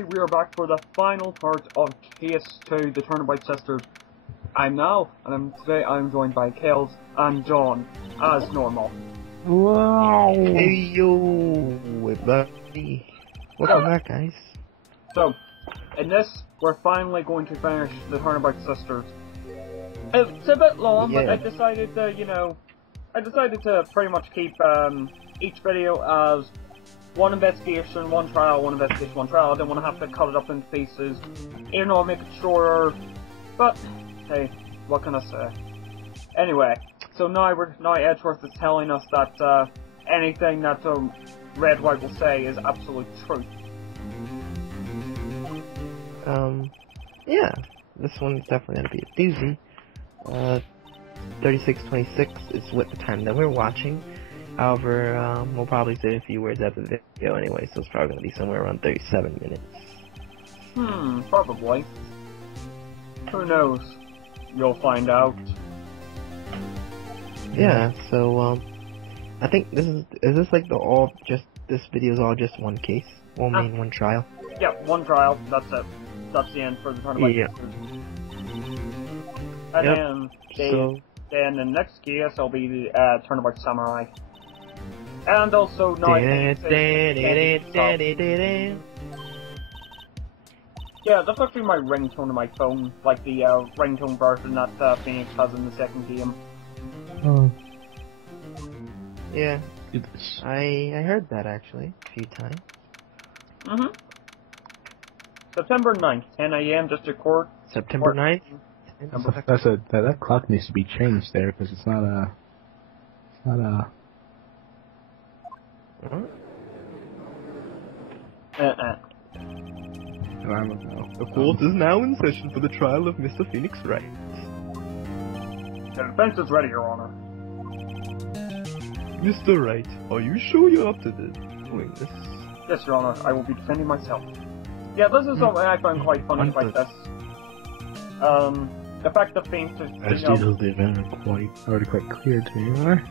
everybody, we are back for the final part of Case 2, the Turnabout Sisters. I'm Niall, and today I'm joined by Kells and John, as normal. Wow! Hey yo, everybody. Welcome back, guys. So, in this, we're finally going to finish the Turnabout Sisters. It's a bit long, but I decided to, I decided to pretty much keep each video as one investigation, one trial, one investigation, one trial. I didn't want to have to cut it up into pieces, even though I'll make it shorter. But hey, what can I say? Anyway, so now Edgeworth is telling us that anything that Red White will say is absolute truth. Yeah, this one's definitely gonna be a doozy. 36:26 is what the time that we're watching. However, we'll probably say a few words after the video anyway, so it's probably gonna be somewhere around 37 minutes. Probably. Who knows? You'll find out. Yeah, so, I think this is this like this video is all just one case? One main, one trial? Yeah, one trial, that's it. That's the end for the Turnabout. Yeah. And then the next case will be the Turnabout Samurai. And also now yeah, that's actually my ringtone on my phone, like the ringtone version that Phoenix has in the second game. Oh. Yeah, I heard that actually a few times. September 9th, 10 AM, District Court. September 9th? That clock needs to be changed there, because it's not a... I don't know. The court is now in session for the trial of Mr. Phoenix Wright. The defense is ready, Your Honor. Mr. Wright, are you sure you're up to doing this? Yes, Your Honor, I will be defending myself. Yeah, this is something I find quite funny about this. The fact that Phoenix is, already quite clear to me, right?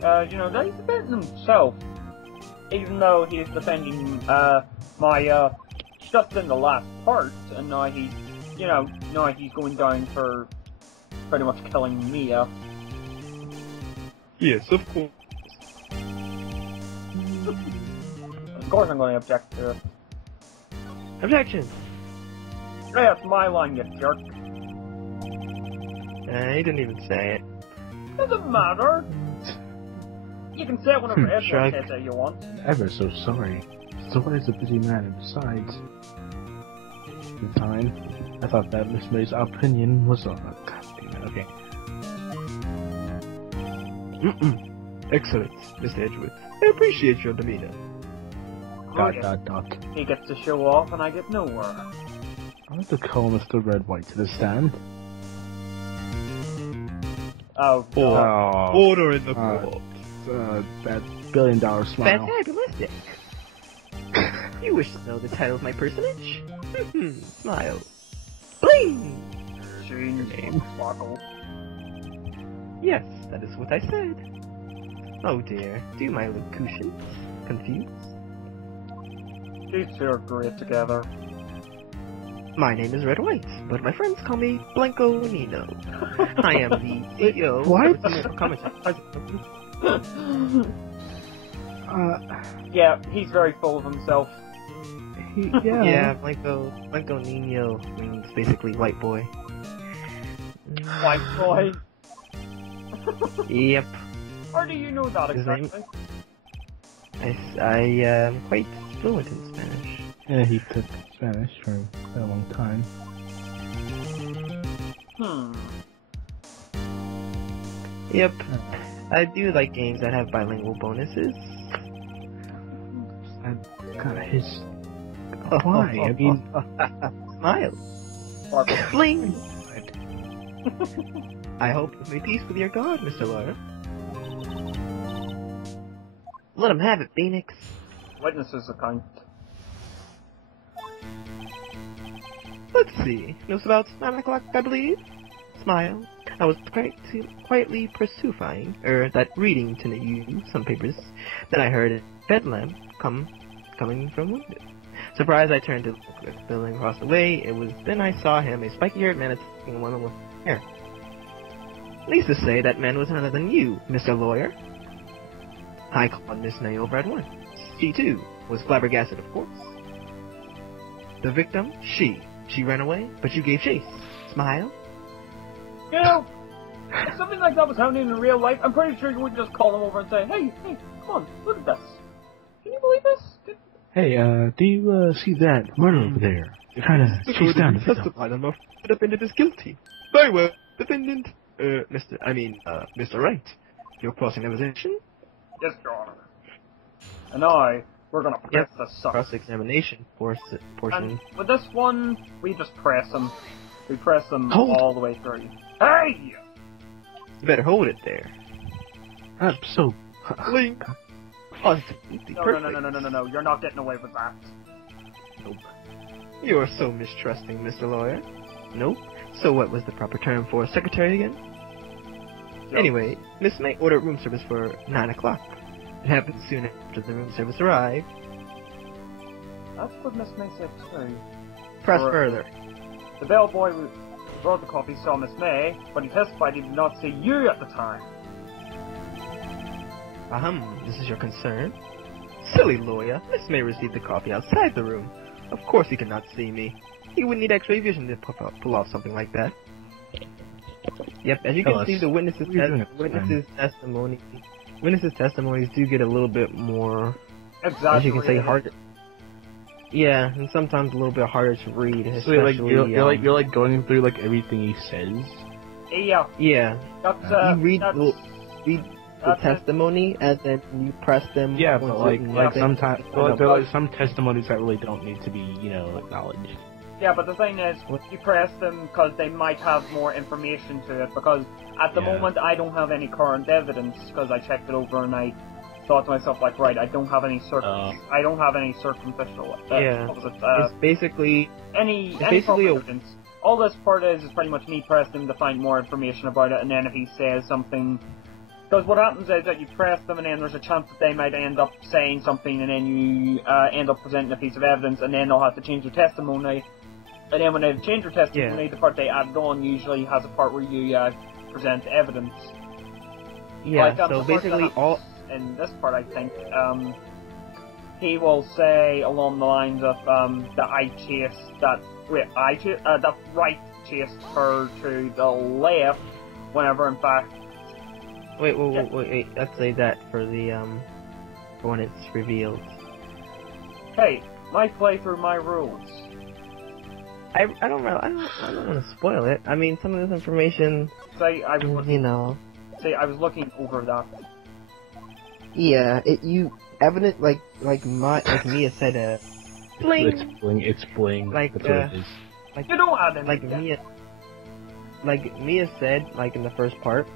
that he's defending himself, even though he's defending, my, just in the last part, and now he's, now he's going down for pretty much killing Mia. Yes, of course. Of course I'm going to object to it. Objection! Yeah, it's my line, you jerk. He didn't even say it. Doesn't matter. You can say it whenever everyone says that you want. Ever so sorry. Somebody's a busy man, and besides... the time, I thought that Miss May's opinion was on a... God damn it, okay. Excellent, Mr. Edgeworth. I appreciate your demeanor. Dot. He gets to show off and I get nowhere. I want to call Mr. Red White to the stand. Oh, God. Order in the court. That $1 billion smile. Fantabulistic. You wish to know the title of my personage? Smile. Bling! Change name. Sparkle. Yes, that is what I said. Oh dear, do my locutions confused? These two are great together. My name is Red White, but my friends call me Blanco Nino. I am the CEO What? Yeah, he's very full of himself. Yeah, Blanco Nino means basically white boy. White boy? Yep. Or do you know that exactly? I am quite fluent in Spanish. Yeah, he took Spanish for a long time. Yep. I do like games that have bilingual bonuses. God, his... Why? I mean... Smile. Bling! I hope you've made peace with your god, Mr. Lawyer. Let him have it, Phoenix. Witnesses account. Let's see. It was about 9 o'clock, I believe. Smile. I was quietly reading to you some papers. Then I heard a bedlam coming from window. Surprised, I turned to look at the building across the way. It was then I saw him, a spiky-haired man attacking a woman with hair. Needless to say, that man was none other than you, Mr. Lawyer. I called Miss May over at once. She, too, was flabbergasted, of course. The victim, she ran away, but you gave chase. Smile? You know, if something like that was happening in real life, I'm pretty sure you wouldn't just call them over and say, hey, come on, look at this. Can you believe this? Hey, do you see that murder over there? They're trying to chase down the victim. Testified enough. The defendant is guilty. Very well, defendant. Mr. Wright, you're crossing examination? Yes, Your Honor. And we're gonna press the sucker. Cross-examination portion. And with this one, we just press them. We press them all the way through. Hey! You better hold it there. I'm so... Link. No, you're not getting away with that. Nope. You are so mistrusting, Mr. Lawyer. Nope. So what was the proper term for secretary again? Yep. Anyway, Miss May ordered room service for 9 o'clock. It happened soon after the room service arrived. That's what Miss May said too. Press further. The bellboy who brought the coffee saw Miss May, but he testified he did not see you at the time. This is your concern? Silly lawyer, Miss May received the coffee outside the room. Of course he could not see me. He would need X-ray vision to pull off something like that. Yep, as you can see, the witnesses' testimonies do get a little bit more, as you can say, harder. Yeah, and sometimes a little bit harder to read, especially. So you're like going through like everything he says. Yeah. Yeah. You read the testimony, and then you press them. Yeah, but like sometimes there are like some testimonies that really don't need to be, acknowledged. Yeah, but the thing is, you press them because they might have more information to it, because at the moment I don't have any current evidence, because I checked it over and I thought to myself, like, right, I don't have any I don't have any circumstantial, it's basically any evidence. All this part is pretty much me pressing him to find more information about it, and then if he says something, because what happens is that you press them, and then there's a chance that they might end up saying something, and then you end up presenting a piece of evidence, and then they'll have to change your testimony. And then when they change your testimony, the part they added on usually has a part where you present evidence. Yeah, so basically all... In this part, I think, he will say along the lines of, that Wright chased her to the left, whenever in fact... Wait, let's say that for the, for when it's revealed. Hey, my playthrough, my rules. I don't want to spoil it. I mean, some of this information, I was looking over that. Yeah, evident, like Mia said, bling. It's bling. Like, that's what it is. Like, you don't add anything. Like Mia said, like in the first part,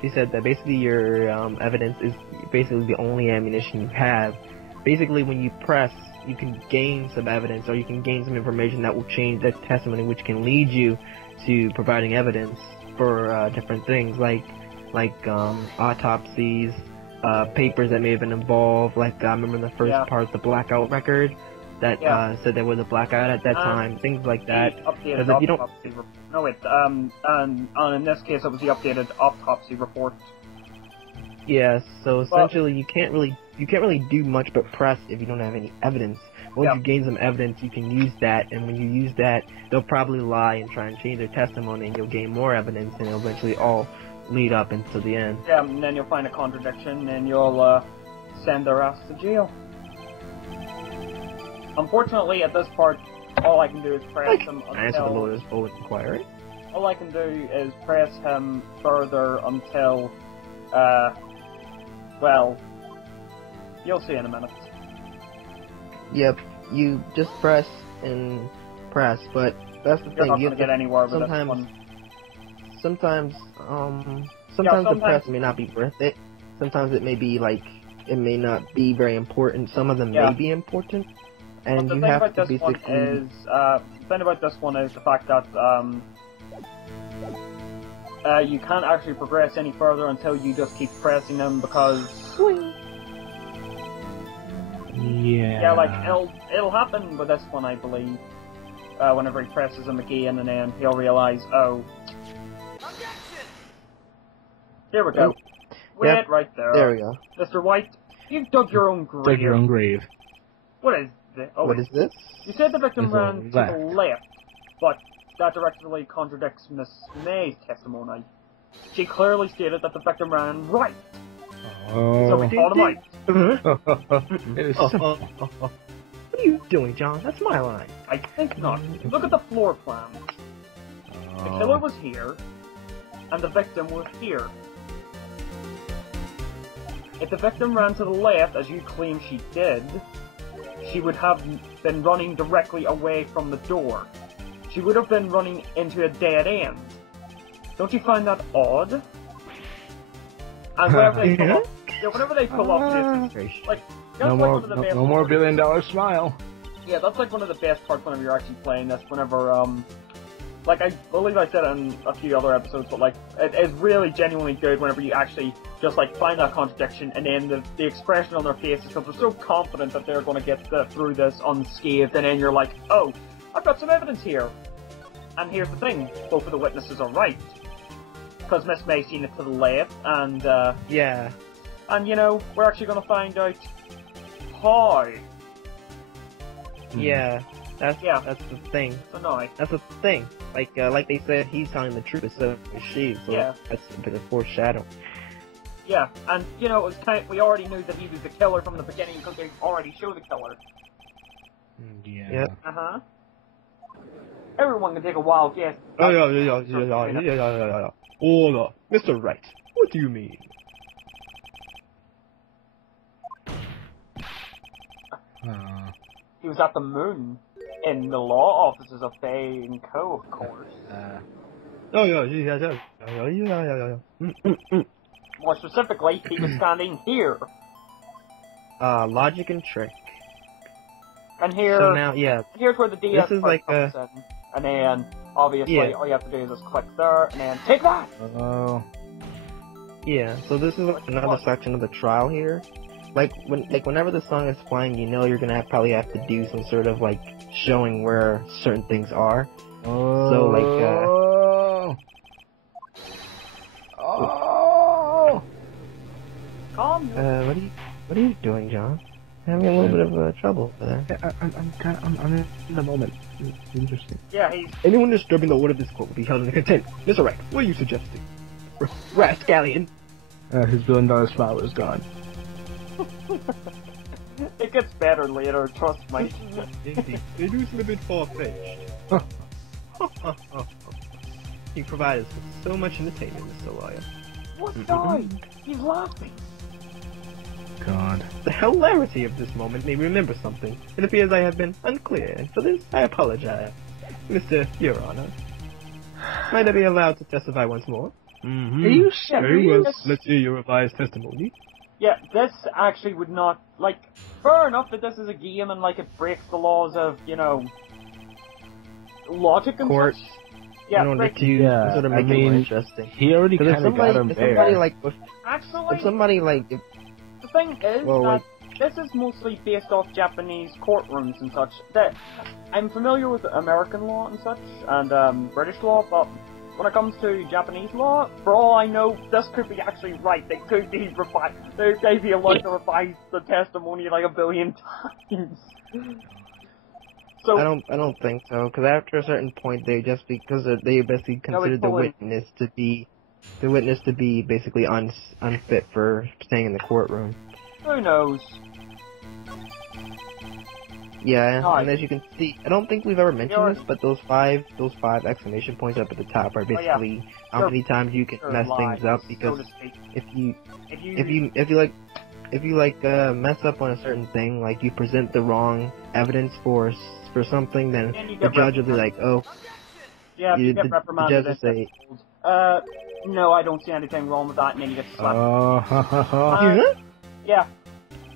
she said that basically your evidence is basically the only ammunition you have. Basically, when you press, you can gain some evidence, or you can gain some information that will change that testimony, which can lead you to providing evidence for different things, like autopsies, papers that may have been involved. Like I remember in the first part, the blackout record that said there was a blackout at that time, things like that. Updated autopsy in this case, it was the updated autopsy report. Yeah, so essentially you can't really do much but press if you don't have any evidence. Once you gain some evidence, you can use that, and when you use that, they'll probably lie and try and change their testimony, and you'll gain more evidence, and it'll eventually all lead up into the end. Yeah, and then you'll find a contradiction, and you'll send their ass to jail. Unfortunately, at this part, all I can do is press him until... Answer the lawyer's full inquiry. All I can do is press him further until, well, you'll see in a minute. Yep, you just press and press, but that's the thing. You're not going to get anywhere with this one. Sometimes the press may not be worth it. Sometimes it may be it may not be very important. Some of them may be important, and you have to basically... The thing about this one is the fact that you can't actually progress any further until you just keep pressing them, because... Yeah. Yeah, like, it'll happen with this one, I believe. Whenever he presses him again, and then he'll realize, oh... Here we go. Wait, Yep. right there. There we go. Mr. White, you've dug your own grave. Dug your own grave. What is this? Oh, What is this? You said the victim It's ran to left. the left, but that directly contradicts Miss May's testimony. She clearly stated that the victim ran right, so we Oh. called him out. It is What are you doing, John? That's my line. I think not. Look at the floor plan. The killer was here, and the victim was here. If the victim ran to the left, as you claim she did, she would have been running directly away from the door. She would have been running into a dead end. Don't you find that odd? And whenever they pull up, whenever they pull up this, like, that's No like more, one of the best no more parts. billion-dollar smile. Yeah, that's like one of the best parts whenever you're actually playing this. Whenever, like I believe I said it in a few other episodes, but like it is really genuinely good whenever you actually just like find that contradiction, and then the expression on their faces because they're so confident that they're going to get through this unscathed, and then you're like, oh, I've got some evidence here. And here's the thing: both of the witnesses are right because Miss May seen it to the left, and Yeah. and you know we're actually going to find out how. Yeah. That's the thing. So no, That's the thing. Like they said, he's telling the truth, so is she. So Yeah. that's a bit of foreshadowing. yeah, and you know it was we already knew that he was the killer from the beginning because they already showed the killer. Yeah. Yep. Uh-huh. Everyone can take a wild guess. Yeah. Hold on. Mr. Wright, what do you mean? He was at the moon in the law offices of Bay and Co, of course. Yeah. More specifically, he was standing here. Logic and trick. And here, So now, yeah. here's where the DS This is part like comes in. And then, obviously, Yeah. all you have to do is just click there, and then take that! Oh. Yeah, so this is another section of the trial here. Whenever the song is playing, you know you're gonna probably have to do some sort of like showing where certain things are. Oh. So like, Oh. Calm down. what are you doing, John? Having a little bit of trouble there. I'm in the moment. It's interesting. Yeah, he's... Anyone disturbing the order of this court will be held in contempt. Mr. Wright, what are you suggesting? Rascallion. His billion-dollar smile is gone. It gets better later, trust me. Indeed, they do seem a bit far-fetched. You provide us with so much entertainment, Mr. Lawyer. What guy? He's laughing. God. The hilarity of this moment made me remember something. It appears I have been unclear, and for this I apologize. Mr. Your Honor, might I be allowed to testify once more? Are you Very well. serious? Let's hear your revised testimony. Yeah, this actually would not, like, fair enough that this is a game and, like, it breaks the laws of, you know, logic and Court. such. Yeah, in order break- to Yeah, sort of I make it more mean, interesting. He already Because kind of got him if somebody there. like, actually, if somebody like, the thing is well, that like- this is mostly based off Japanese courtrooms and such. That I'm familiar with American law and such, and British law, but when it comes to Japanese law, for all I know, this could be actually right. They could be they'd be allowed to revise the testimony like a billion times. So I don't think so, because after a certain point, they basically considered the fully- witness to be basically unfit for staying in the courtroom. who knows? Yeah, Nice. and as you can see, I don't think we've ever mentioned You're- this, but those five exclamation points up at the top are basically how You're- many times you can Or mess lies, things up, so because to speak. if you If you mess up on a certain thing, like you present the wrong evidence for something, then Then you the get judge will be like, oh, yeah, if you get the reprimanded, judge will say, no, I don't see anything wrong with that, and then you get slapped. Oh. Yeah,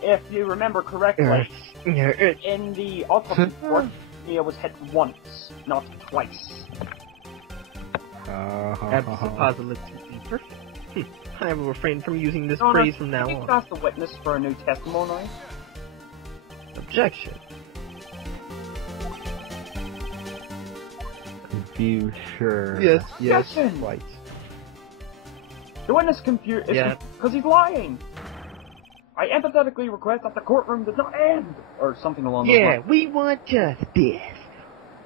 if you remember correctly, yeah, in the autopsy report, Mia was hit once, not twice. absolutely perfect. I will refrain from using this Donna, phrase from now can you on. ask the witness for a new testimony? Objection. Confused, sure. Yes, Objection! right. The witness confused Yeah. because he's lying. I empathetically request that the courtroom does not end, or something along those Yeah, lines. we want justice.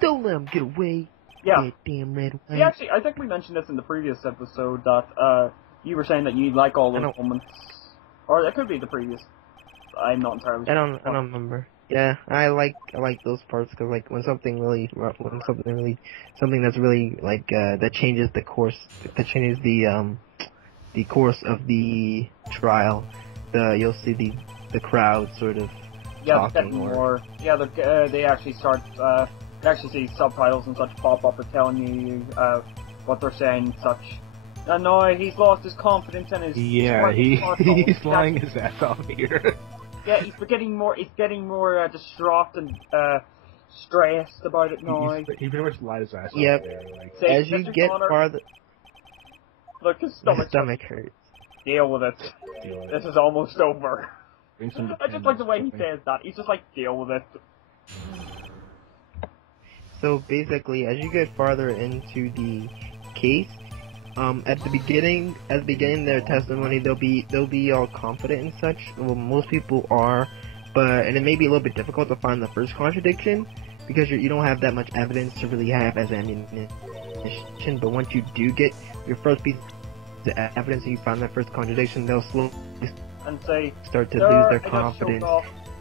Don't let him get away. Yeah. That damn red See, wine. actually, I think we mentioned this in the previous episode that you were saying that you like all those moments, or that could be the previous. I'm not entirely sure. I don't remember. Yeah, I like those parts because like when something that's really like that changes the course of the trial. You'll see the crowd sort of talking more. Yeah, they actually start. You actually see subtitles and such pop up, or telling you what they're saying and such. No, he's lost his confidence in his. Yeah, he's flying his ass off here. Yeah, he's getting more distraught and stressed about it now. He pretty much lied his ass off Yep. there. Like, As you get farther, look, his stomach hurts. Deal with it. This is almost over. I just like the way he says that. He's just like, deal with it. So basically, as you get farther into the case, at the beginning of their testimony, they'll be all confident and such. Well, most people are, and it may be a little bit difficult to find the first contradiction because you don't have that much evidence to really have as ammunition. But once you do get your first piece of evidence and you find that first contradiction, they'll slowly start to lose their confidence.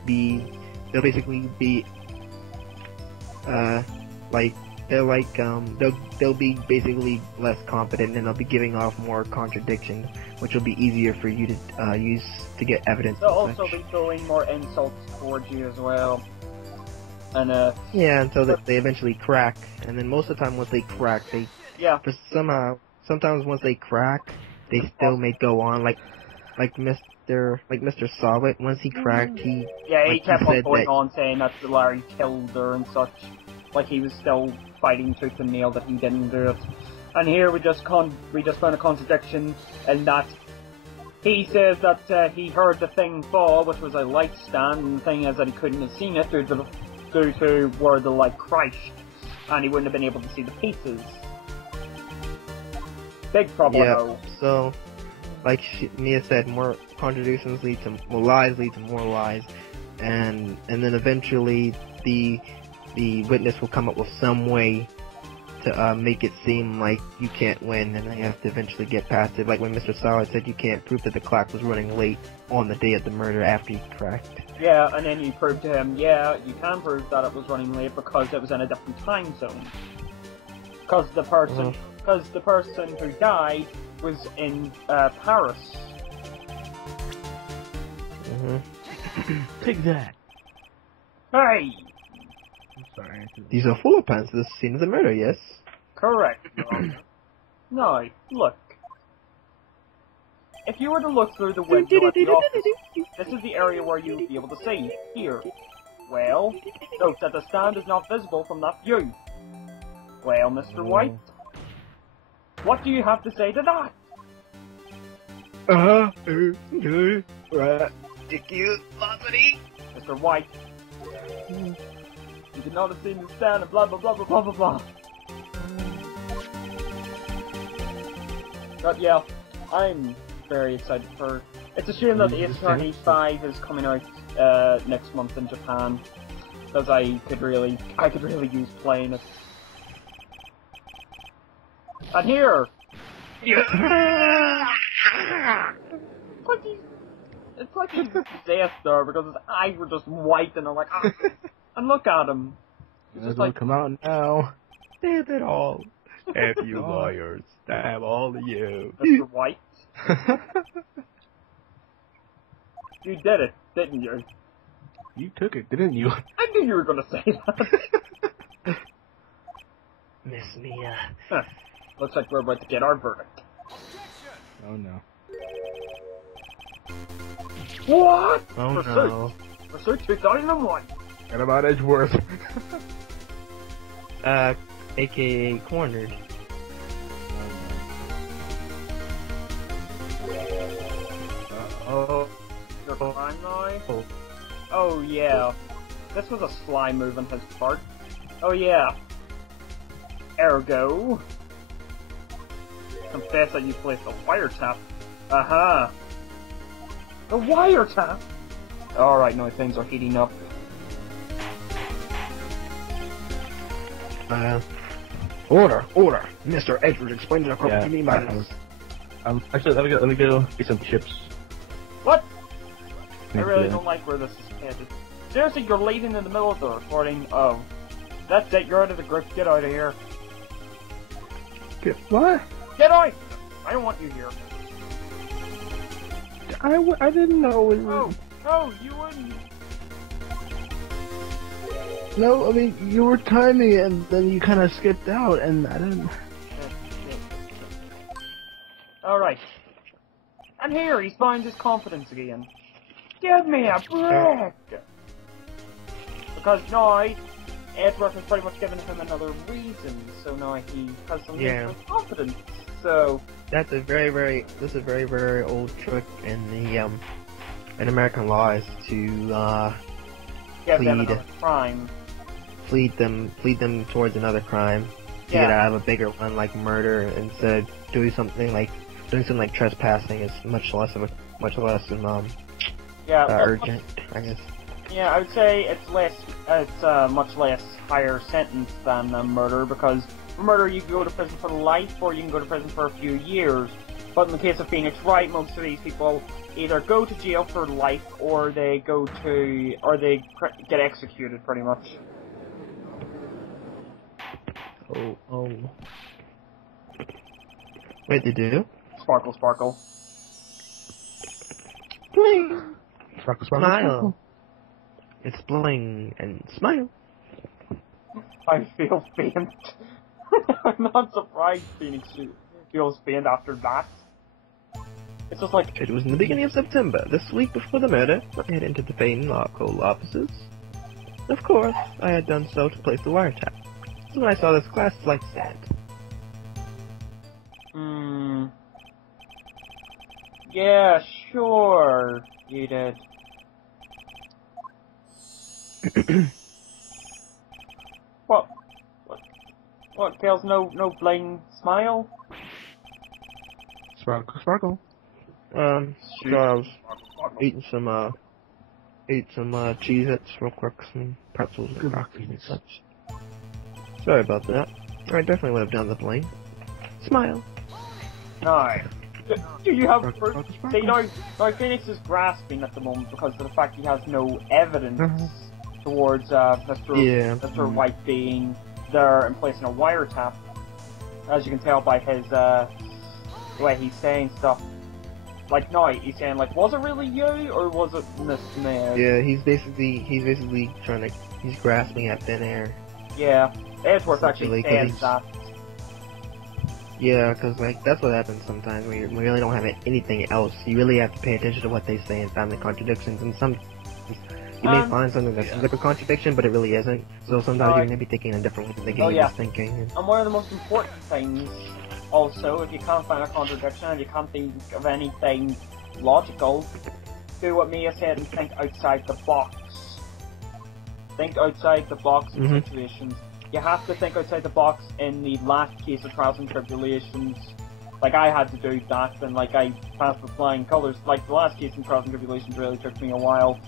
They'll basically be they'll be basically less confident, and they'll be giving off more contradictions, which will be easier for you to use to get evidence. They'll also be throwing more insults towards you as well. And until they eventually crack, and then most of the time once they crack, sometimes once they crack, they still may go on like Mr. Solid. Once he cracked, he kept on going on saying that Larry killed her and such. Like he was still fighting tooth and nail that he didn't do it. And here we just found a contradiction in that he says that he heard the thing fall, which was a light stand, and the thing is that he couldn't have seen it due to where the light crashed, and he wouldn't have been able to see the pieces. Big problem. Yeah. So, like Mia said, more contradictions lead to lies, more lies, and then eventually the witness will come up with some way to make it seem like you can't win, and they have to eventually get past it. Like when Mr. Solid said you can't prove that the clock was running late on the day of the murder after he cracked. Yeah, and then you proved to him, yeah, you can prove that it was running late because it was in a different time zone. Because the person who died was in Paris. Take that. Hey! Sorry. These are full of pans to the scene of the murder, yes? Correct. No, look. If you were to look through the window at the office, this is the area where you would be able to see. Here. Well, note that the stand is not visible from that view. Well, Mr. White, what do you have to say to that? Ridiculous, velocity. Mr. White, you could not have seen the stand and blah blah blah blah blah blah blah. But yeah, I'm very excited for. It's a shame that Ace Attorney 5 is coming out next month in Japan, because I could really use playing it. And here, it's like he's possessed there because his eyes were just white and I'm like, ah. And look at him. It's just like, come out now. Stab it all. F you lawyers. Stab all of you. Mr. White. You did it, didn't you? You took it, didn't you? I knew you were going to say that. Miss Mia. Looks like we're about to get our verdict. Oh no. What? Oh no. Pursuit 2001. What about Edgeworth? AKA cornered. Oh. Your crime now? Oh yeah. this was a sly move on his part. Oh yeah. Ergo. Confess that you placed a wiretap. Aha. The wiretap? Alright, no, things are heating up. Order! Mr. Edward, explain to the corporate what you mean by this. Actually, let me go get some chips. What? I really don't like where this is headed. Seriously, you're late in the middle of the recording. Oh. That's it, you're out of the group. Get out of here. What? Get out! I don't want you here. I didn't know it was... No, you wouldn't. No, I mean, you were timing it and then you kind of skipped out and I didn't... Alright. And here, he's found his confidence again. Give me a break! Because now, Edward has pretty much given him another reason, so now he has some confidence, so... That's a very, very old trick in the, in American law is to, plead them towards another crime to get out of a bigger one like murder instead of doing something like trespassing is much less urgent, I guess. Yeah, I would say it's much less higher sentence than murder, because for murder you can go to prison for life or you can go to prison for a few years. But in the case of Phoenix Wright, most of these people either go to jail for life or they get executed pretty much. Oh. Wait, they do? Sparkle, sparkle. Bling! Sparkle, Smile. It's bling and smile. I feel faint. I'm not surprised Phoenix feels faint after that. It's just like... It was in the beginning of September, this week before the murder, I headed into the Payne Law Cole offices. Of course, I had done so to place the wiretap. So when I saw this glass light stand. Yeah, sure, you did. What, Kells, no blind smile? Sparkle. So I was eating some Cheez-Its real quick, some pretzels and such. Sorry about that. I definitely would have done the blame. Smile. Nice. Do you have first? See, now Phoenix is grasping at the moment because of the fact he has no evidence towards Mr. White being there and placing a wiretap. As you can tell by his the way he's saying stuff. Like now, he's saying like, was it really you or was it Miss Smith? Yeah, he's basically he's grasping at thin air. Yeah, Edgeworth actually says that. Yeah, because like that's what happens sometimes when you really don't have anything else. You really have to pay attention to what they say and find the contradictions. And some you may find something that's like a contradiction, but it really isn't. So sometimes you're gonna be thinking a different way than the game is thinking. And one of the most important things, also, if you can't find a contradiction and you can't think of anything logical, do what Mia said and think outside the box. Think outside the box in situations. You have to think outside the box in the last case of Trials and Tribulations. Like, I had to do that, and like, I passed with flying colours. Like, the last case in Trials and Tribulations really took me a while.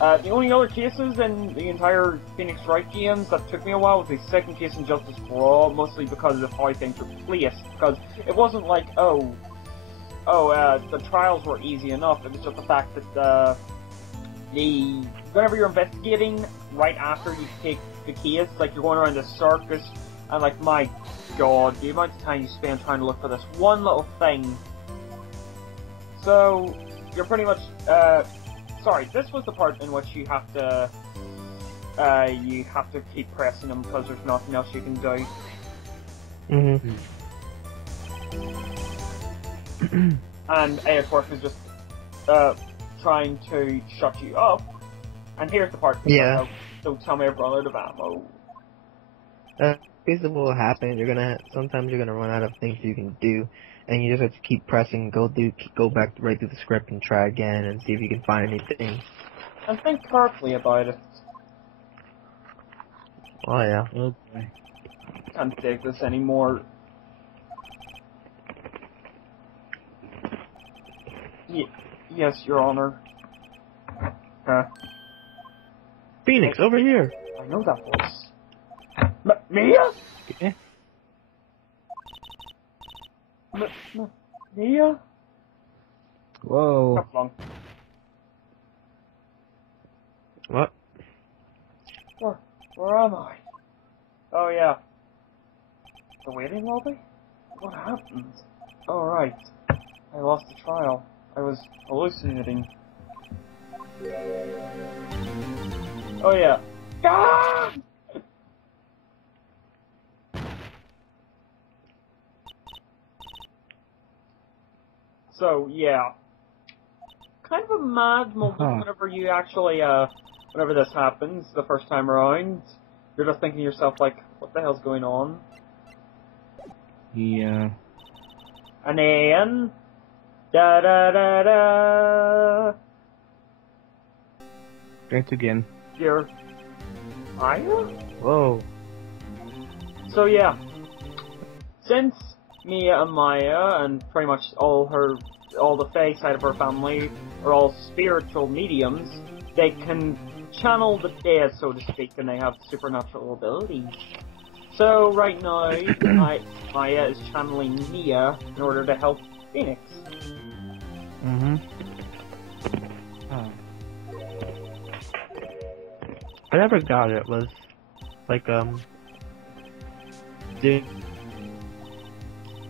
The only other cases in the entire Phoenix Wright games that took me a while was the second case in Justice for All, mostly because of how things were placed. Because it wasn't like, the trials were easy enough. It was just the fact that whenever you're investigating, right after you take the case, like you're going around the circus, and like, my god, the amount of time you spend trying to look for this one little thing. So, you're pretty much, sorry, this was the part in which you have to keep pressing them because there's nothing else you can do. And Edgeworth is just, trying to shut you up. And here's the part. Don't tell me I've run out of ammo. Basically what will happen, sometimes you're gonna run out of things you can do, and you just have to keep pressing, go back right through the script and try again and see if you can find anything. And think carefully about it. Oh yeah. Oh boy. Can't take this anymore. Yes, Your Honor. Phoenix, over here. I know that voice. Mia? Eh? Mia? Whoa. That's long. What? Where am I? Oh yeah. The waiting lobby? What happened? Oh right. I lost the trial. I was hallucinating. Oh yeah. Ah! So yeah. Kind of a mad moment whenever you actually whenever this happens the first time around. You're just thinking to yourself like, what the hell's going on? Yeah. And then da da da da. Thanks again. You're Maya? Whoa. So yeah. Since Mia and Maya and pretty much all the Fae side of her family are all spiritual mediums, they can channel the dead, so to speak, and they have supernatural abilities. So right now, Maya is channeling Mia in order to help Phoenix. Mm-hmm. I never got it. Was like did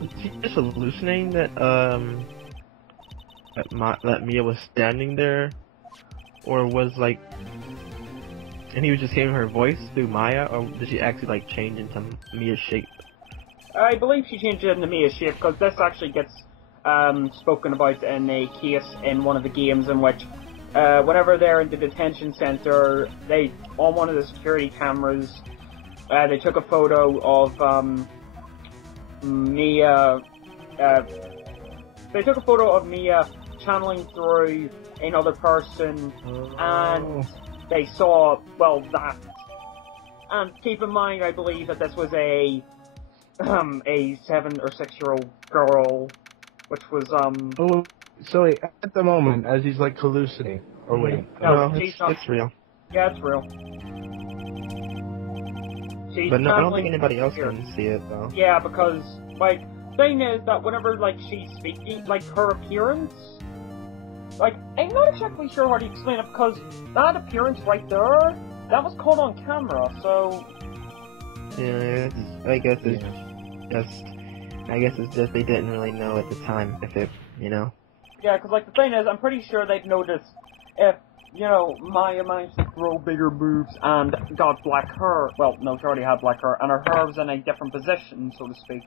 was he just hallucinating that that Mia was standing there, or was like, and he was just hearing her voice through Maya, or did she actually like change into Mia's shape? I believe she changed it into Mia's shape because this actually gets spoken about in a case in one of the games in which whenever they're in the detention center, they on one of the security cameras they took a photo of Mia. They took a photo of Mia channeling through another person, and they saw, well, that. And keep in mind, I believe that this was a 7 or 6-year-old girl, which was Oh, so wait, at the moment, as he's like hallucinating, or wait. No, it's real. Yeah, it's real. She's But no, I don't think channeling anybody else here. can see it though. Yeah, because, like, thing is that whenever, like, she's speaking, like, her appearance, like, I'm not exactly sure how to explain it, because that appearance right there, that was caught on camera, so... Yeah, I guess it's just they didn't really know at the time if it, you know. Yeah, because, like, the thing is, I'm pretty sure they'd noticed if, you know, Maya managed to grow bigger boobs and got black hair. Well, no, she already had black hair, and her hair was in a different position, so to speak.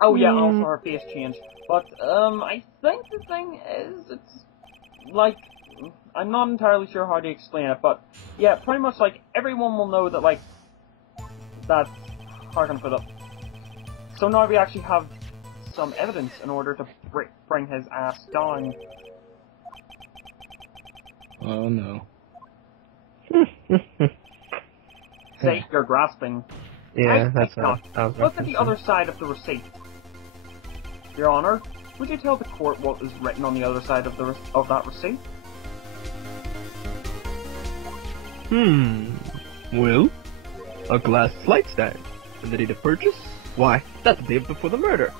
Oh yeah, and also her face changed. But, I think the thing is, it's, like, I'm not entirely sure how to explain it, but, yeah, pretty much, like, everyone will know that, like, that, how can I put it? So now we actually have some evidence in order to bring his ass down. Oh no. Say you're grasping. Yeah, that's what I was Look at the other side of the receipt. Your Honor, would you tell the court what is written on the other side of that receipt? Well, a glass light stand. And the date of purchase? Why, that's the day before the murder.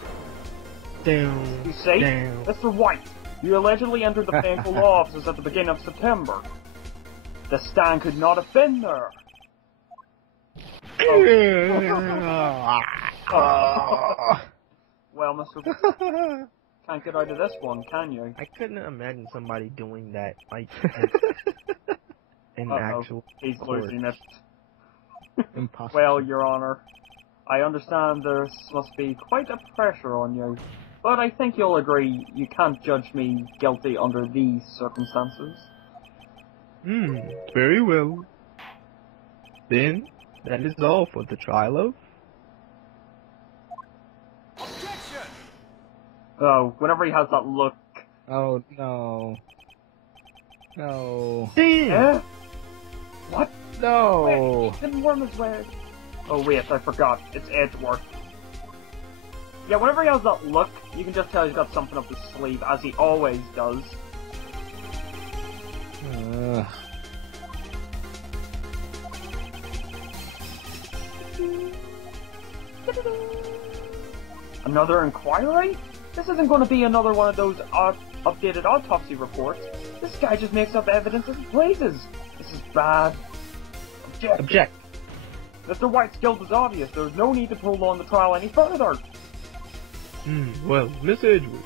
Down. You see? Down. Mr. White, you allegedly entered the painful law offices at the beginning of September. The stand could not have been there. Well, Mr. White, can't get out of this one, can you? I couldn't imagine somebody doing that, like, in actual He's court. losing it. Impossible. Well, Your Honor, I understand there must be quite a pressure on you, but I think you'll agree you can't judge me guilty under these circumstances. Very well. Then, that is all for the trial of... Oh, whenever he has that look. Oh no. No. Damn! Eh? What No! Wait, he didn't worm his way. Oh wait, I forgot. It's Edgeworth. Yeah, whenever he has that look, you can just tell he's got something up his sleeve, as he always does. Another inquiry? This isn't going to be another one of those updated autopsy reports. This guy just makes up evidence as he pleases. This is bad. Object. Mr. White's guilt is obvious. There's no need to prolong the trial any further. Well, Miss Edgeworth.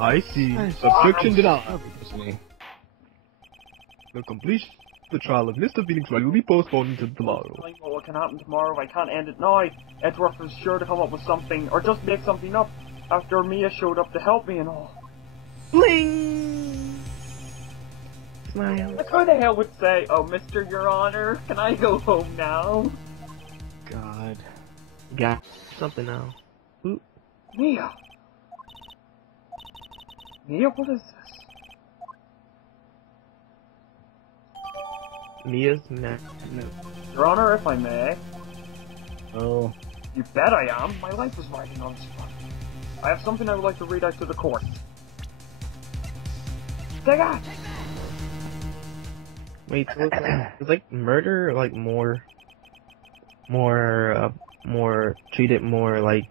I see. Objection denied. The completion of the trial of Mr. Phoenix Wright will be postponed until tomorrow. I know what can happen tomorrow. I can't end it now. Edgeworth is sure to come up with something, or just make something up, after Mia showed up to help me and all. Bling! Smile. Like, who the hell would say, "Oh, Mr. Your Honor, can I go home now?" God. Got something now. Ooh. Mia! Mia, what is this? Mia's neck. No. Your Honor, if I may. Oh. You bet I am. My life was riding on this spot. I have something I would like to read out to the court. Take out! Wait, so it's like murder, or like more treated more like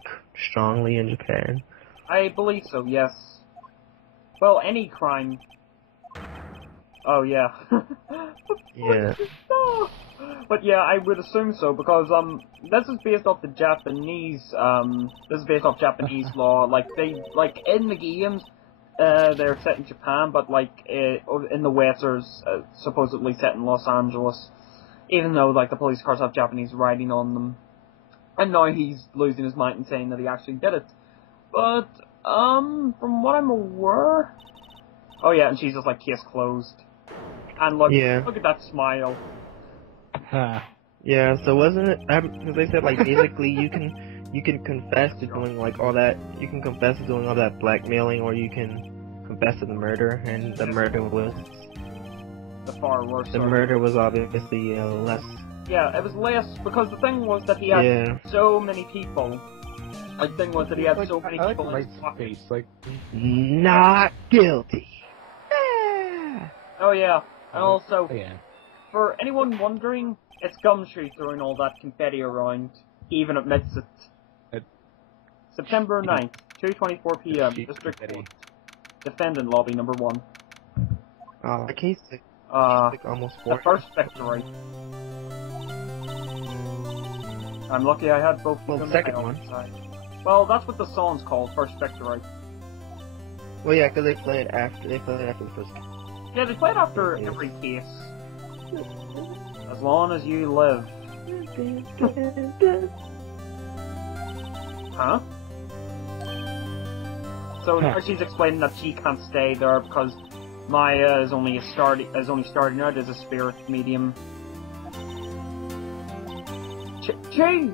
strongly in Japan. I believe so, yes. Well, any crime. Oh, yeah. Yeah. But yeah, I would assume so, because, this is based off the Japanese, this is based off Japanese law. Like, in the games, they're set in Japan, but, like, in the West, there's, supposedly set in Los Angeles. Even though, like, the police cars have Japanese writing on them. And now he's losing his mind and saying that he actually did it. But, from what I'm aware... Oh yeah, and she's just like, case closed. And look, look at that smile. Yeah, so wasn't it, because they said, like, basically you can confess to doing, like, all that, you can confess to doing all that blackmailing, or you can confess to the murder, and the murder was... The far worse. The murder was obviously, less... Yeah, it was less, because the thing was that he had so many people. The thing was that he had so many people in his pocket. Not guilty. Oh yeah, and also, for anyone wondering, it's Gumtree throwing all that confetti around. He even admits it. September 9th, 2:24 p.m. District Court. Defendant lobby number 1. The case is almost 4. The first victory. I'm lucky I had both of them. The second one. Side. Well, that's what the song's called, First Victory. Well, yeah, because they play it after the first case. Yeah, they play it after every case. As long as you live. Huh? So she's explaining that she can't stay there because Maya is only starting out as a spirit medium. Ching!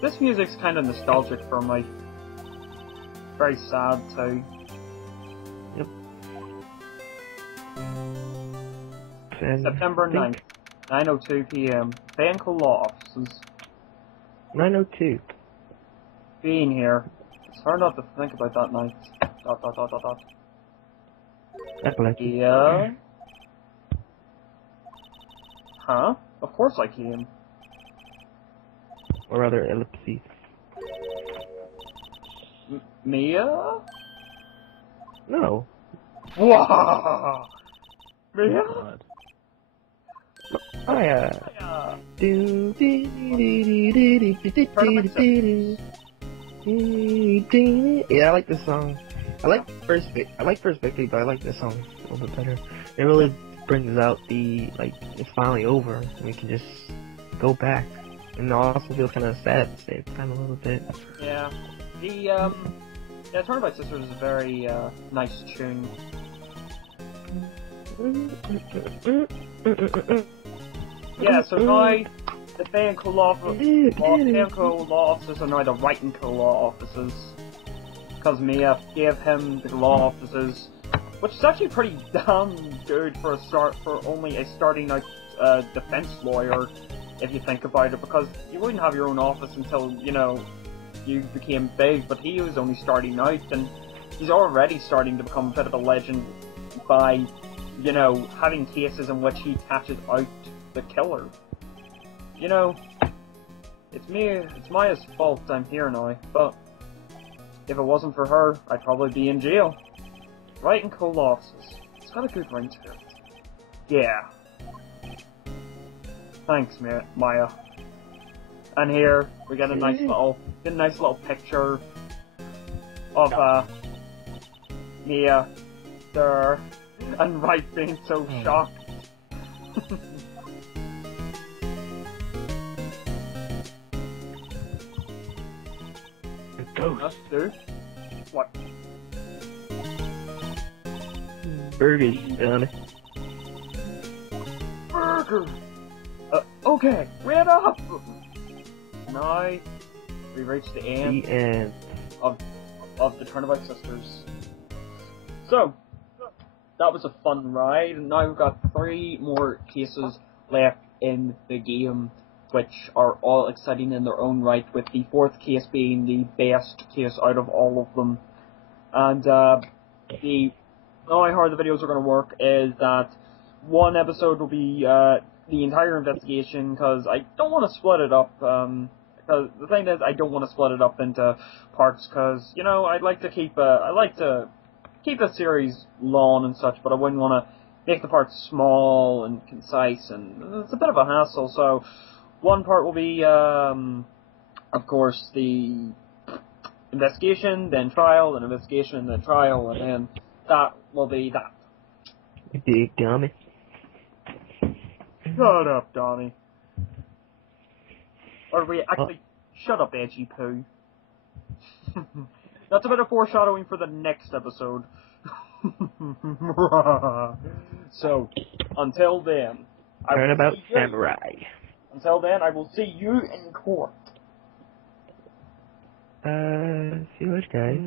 This music's kind of nostalgic for me. Very sad too. Yep. September 9th, 9:02 p.m. Banco Law Offices. 9:02. Being here. It's hard not to think about that night. ... Yeah? Huh? Of course I can. Or rather, ellipses. Mia? No. Wow! Mia? Yeah, I like this song. I like First Victory, but I like this song a little bit better. It really brings out the, like, it's finally over, and we can just go back. And I also feel kind of sad at the same time a little bit. Yeah. The Turnabout Sisters is a very, nice tune. Yeah, so now the Fanco law officers are now the writing co-law officers. Because Mia gave him the law officers, which is actually pretty damn good for only a starting out defense lawyer, if you think about it, because you wouldn't have your own office until, you know, you became big, but he was only starting out, and he's already starting to become a bit of a legend by, you know, having cases in which he catches out the killer. You know, it's Maya's fault I'm here now, but if it wasn't for her, I'd probably be in jail. Writing co-law officers. It's got a good ring to it. Yeah. Thanks, Maya. And here we get a nice little picture of Mia there, and Wright being so shocked. Ghost. Dude? What? Burgers, Donnie. Burger! Okay, wait up! Now, we reach the end. Of the Turnabout Sisters. So, that was a fun ride, and now we've got 3 more cases left in the game, which are all exciting in their own right, with the 4th case being the best case out of all of them. And how the videos are going to work is that one episode will be the entire investigation, because I don't want to split it up, because the thing is, I don't want to split it up into parts, because, you know, I'd like to keep a series long and such, but I wouldn't want to make the parts small and concise, and it's a bit of a hassle. So one part will be, of course, the investigation, then trial, then investigation, then trial, and then that will be that. Big dummy. Shut up, Donnie. Or we actually, shut up, Edgy Poo. That's a bit of foreshadowing for the next episode. So, until then, Turnabout Samurai. Until then, I will see you in court. See you later, guys.